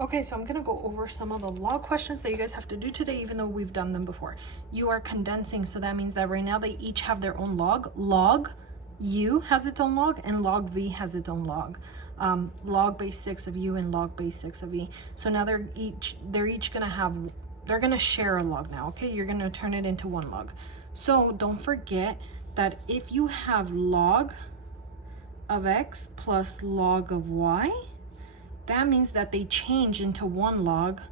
Okay, so I'm gonna go over some of the log questions that you guys have to do today, even though we've done them before. You are condensing, so that means that right now they each have their own log. Log U has its own log, and log V has its own log. Log base 6 of U and log base 6 of V. So now they're each gonna share a log now, okay? You're gonna turn it into one log. So don't forget that if you have log of X plus log of Y, that means that they change into one log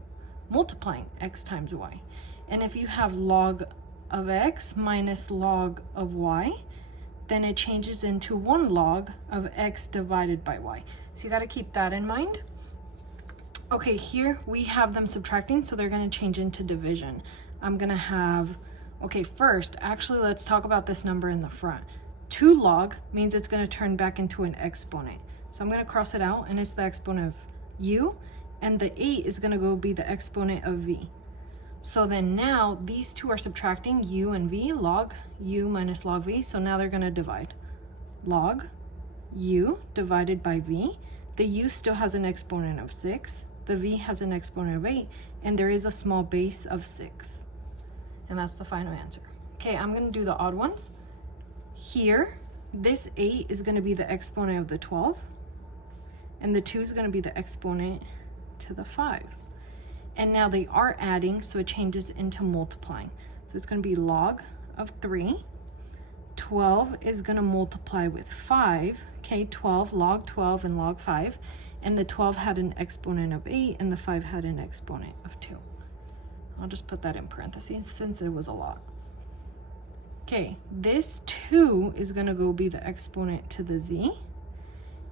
multiplying X times Y. And if you have log of X minus log of Y, then it changes into one log of X divided by Y. So you got to keep that in mind. Okay, here we have them subtracting, so they're going to change into division. I'm going to have, okay, first, actually, let's talk about this number in the front. 2 log means it's going to turn back into an exponent. So I'm going to cross it out, and it's the exponent of U, and the 8 is going to go be the exponent of V. So then now these two are subtracting, U and V, log U minus log V. So now they're going to divide. Log U divided by V. The U still has an exponent of 6. The V has an exponent of 8. And there is a small base of 6. And that's the final answer. Okay, I'm going to do the odd ones. Here, this 8 is going to be the exponent of the 12. And the 2 is going to be the exponent to the 5. And now they are adding, so it changes into multiplying. So it's going to be log of 3. 12 is going to multiply with 5. Okay, 12, log 12 and log 5. And the 12 had an exponent of 8, and the 5 had an exponent of 2. I'll just put that in parentheses since it was a lot. Okay, this 2 is going to go be the exponent to the z.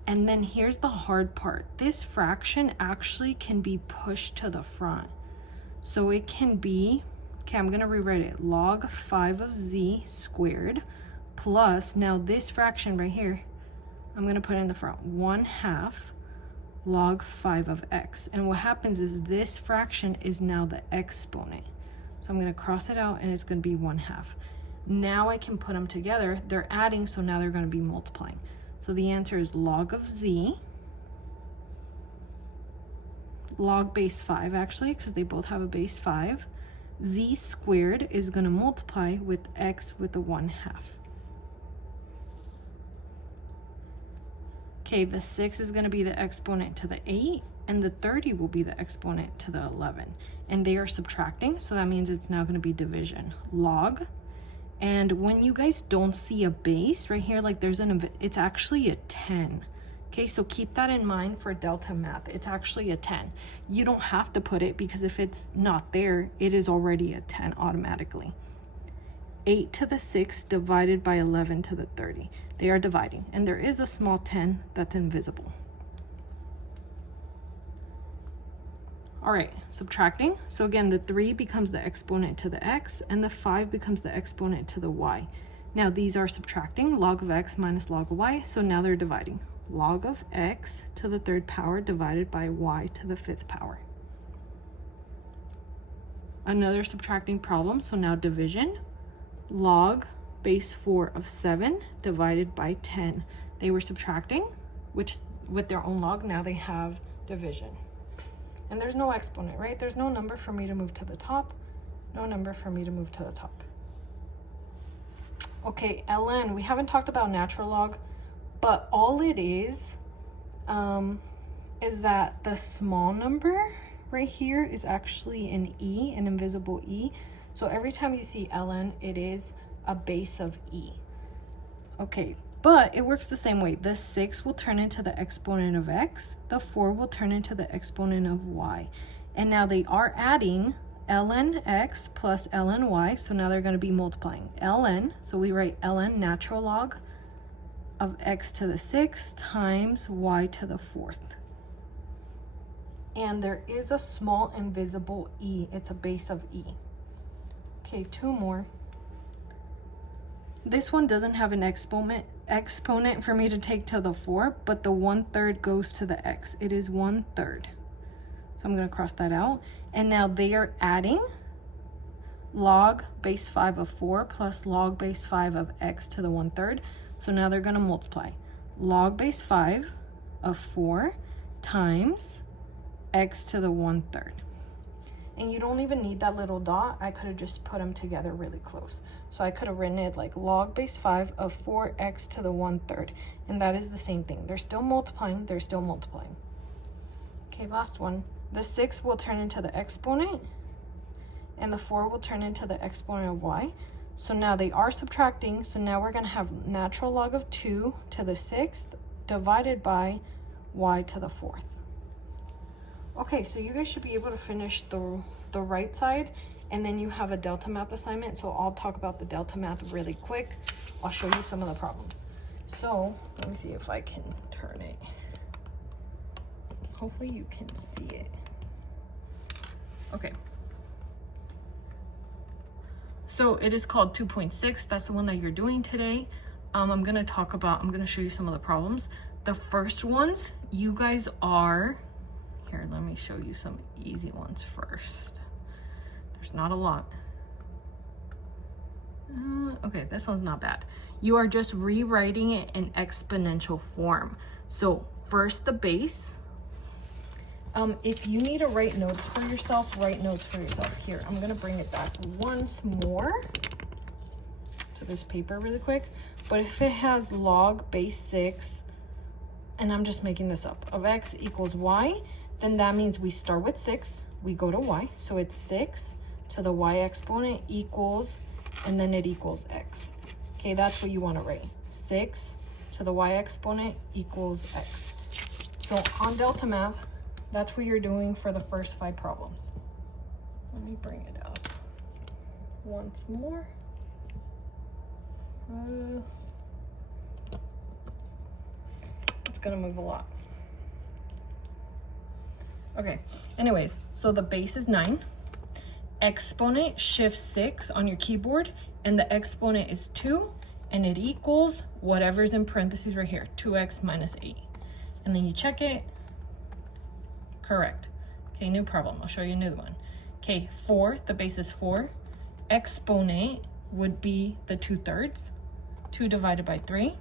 And then here's the hard part. This fraction actually can be pushed to the front. So it can be, okay, I'm going to rewrite it. Log 5 of z squared plus, now this fraction right here, I'm going to put in the front, 1/2 log 5 of x. And what happens is this fraction is now the exponent. So I'm going to cross it out, and it's going to be 1/2. Now I can put them together. They're adding, so now they're going to be multiplying. So the answer is log of z, log base 5 actually, because they both have a base 5. Z squared is going to multiply with x with the 1/2. Okay, the 6 is going to be the exponent to the 8, and the 30 will be the exponent to the 11. And they are subtracting, so that means it's now going to be division. Log. And when you guys don't see a base right here, like it's actually a 10. Okay, so keep that in mind for delta math. It's actually a 10. You don't have to put it, because if it's not there, it is already a 10 automatically. 8 to the 6 divided by 11 to the 30. They are dividing, and there is a small 10 that's invisible. All right, subtracting. So again, the 3 becomes the exponent to the x, and the 5 becomes the exponent to the y. Now these are subtracting, log of x minus log of y, so now they're dividing. Log of x to the 3rd power divided by y to the 5th power. Another subtracting problem, so now division. Log base 4 of 7 divided by 10. They were subtracting, which with their own log, now they have division. And there's no exponent, right? There's no number for me to move to the top. No number for me to move to the top. Okay, ln, we haven't talked about natural log, but all it is that the small number right here is actually an e, an invisible e. So every time you see ln, it is a base of e. Okay, but it works the same way. The 6 will turn into the exponent of x. The 4 will turn into the exponent of y. And now they are adding ln x plus ln y. So now they're going to be multiplying. Ln, so we write ln natural log of x to the 6 times y to the 4th. And there is a small invisible e. It's a base of e. Okay, 2 more. This one doesn't have an exponent for me to take to the 4, but the 1/3 goes to the x. It is 1/3. So I'm going to cross that out. And now they are adding log base 5 of 4 plus log base 5 of x to the 1/3. So now they're going to multiply. Log base 5 of 4 times x to the 1/3. And you don't even need that little dot. I could have just put them together really close. So I could have written it like log base 5 of 4x to the 1/3. And that is the same thing. They're still multiplying. They're still multiplying. Okay, last one. The 6 will turn into the exponent. And the 4 will turn into the exponent of y. So now they are subtracting. So now we're going to have natural log of 2 to the 6th divided by y to the 4th. Okay, so you guys should be able to finish the right side, and then you have a delta map assignment. So I'll talk about the delta map really quick. I'll show you some of the problems. So let me see if I can turn it. Hopefully you can see it. Okay. So it is called 2.6. That's the one that you're doing today. I'm going to show you some of the problems. The first ones, you guys are, here, let me show you some easy ones first. There's not a lot. Okay, this one's not bad. You are just rewriting it in exponential form. So first the base. If you need to write notes for yourself, write notes for yourself. Here, I'm gonna bring it back once more to this paper really quick. But if it has log base 6, and I'm just making this up, of x equals y, then that means we start with 6, we go to y. So it's 6 to the y exponent equals, and then it equals x. Okay, that's what you want to write. 6 to the y exponent equals x. So on delta math, that's what you're doing for the first 5 problems. Let me bring it up once more. It's gonna move a lot. Okay, anyways, so the base is 9. Exponent, shift 6 on your keyboard, and the exponent is 2, and it equals whatever's in parentheses right here, 2x minus 8. And then you check it. Correct. Okay, new problem. I'll show you a new one. Okay, 4, the base is 4. Exponent would be the 2/3. 2 divided by 3.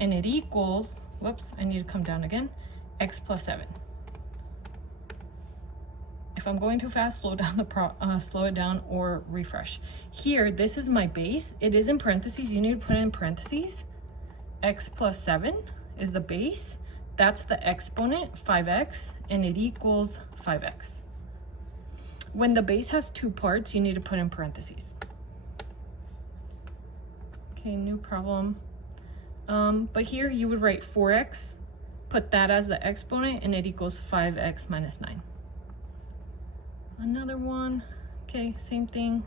And it equals, whoops, I need to come down again, x plus 7. If I'm going too fast, slow it down or refresh. Here, this is my base. It is in parentheses. You need to put it in parentheses. X plus 7 is the base. That's the exponent, 5x, and it equals 5x. When the base has 2 parts, you need to put in parentheses. Okay, new problem. But here you would write 4x, put that as the exponent, and it equals 5x minus 9. Another one. Okay, same thing.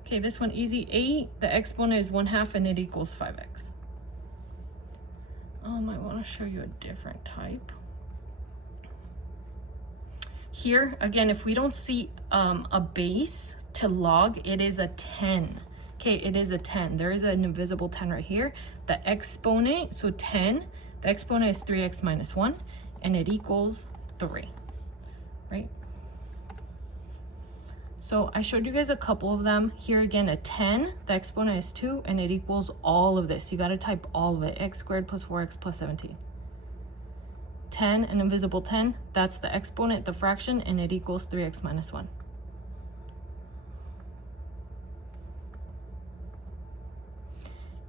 Okay, this one easy. 8, the exponent is 1/2, and it equals 5x. I want to show you a different type. Here, again, if we don't see a base to log, it is a 10. Okay, it is a 10. There is an invisible 10 right here. The exponent, so 10, the exponent is 3x minus 1, and it equals 3, right? So I showed you guys a couple of them. Here again, a 10, the exponent is 2, and it equals all of this. You got to type all of it, x squared plus 4x plus 17. 10, an invisible 10, that's the exponent, the fraction, and it equals 3x minus 1.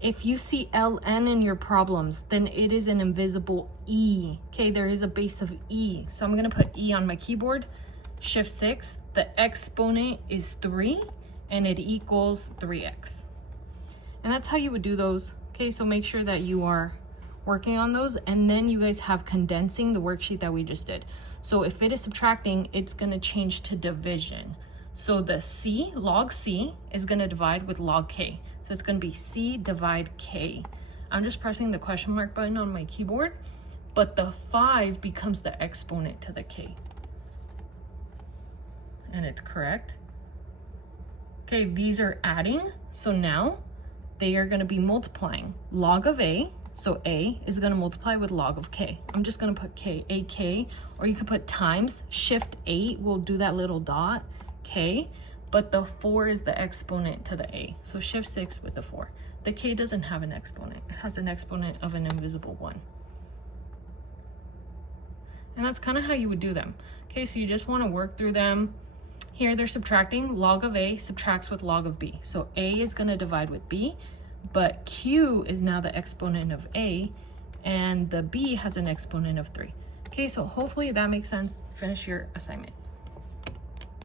If you see ln in your problems, then it is an invisible e. Okay, there is a base of e. So I'm going to put e on my keyboard. Shift 6, the exponent is 3, and it equals 3x. And that's how you would do those. Okay, so make sure that you are working on those, and then you guys have condensing, the worksheet that we just did. So if it is subtracting, it's going to change to division. So the c, log c, is going to divide with log k. So it's going to be c divide k. I'm just pressing the question mark button on my keyboard, but the 5 becomes the exponent to the k. And it's correct. Okay, these are adding, so now they are going to be multiplying. Log of a, so a is going to multiply with log of k. I'm just going to put k, ak, or you could put times, shift 8 will do that little dot, k, but the 4 is the exponent to the a, so shift 6 with the 4. The k doesn't have an exponent, it has an exponent of an invisible 1. And that's kind of how you would do them. Okay, so you just want to work through them. Here they're subtracting. Log of A subtracts with log of B. So A is going to divide with B, but Q is now the exponent of A, and the B has an exponent of 3. Okay, so hopefully that makes sense. Finish your assignment.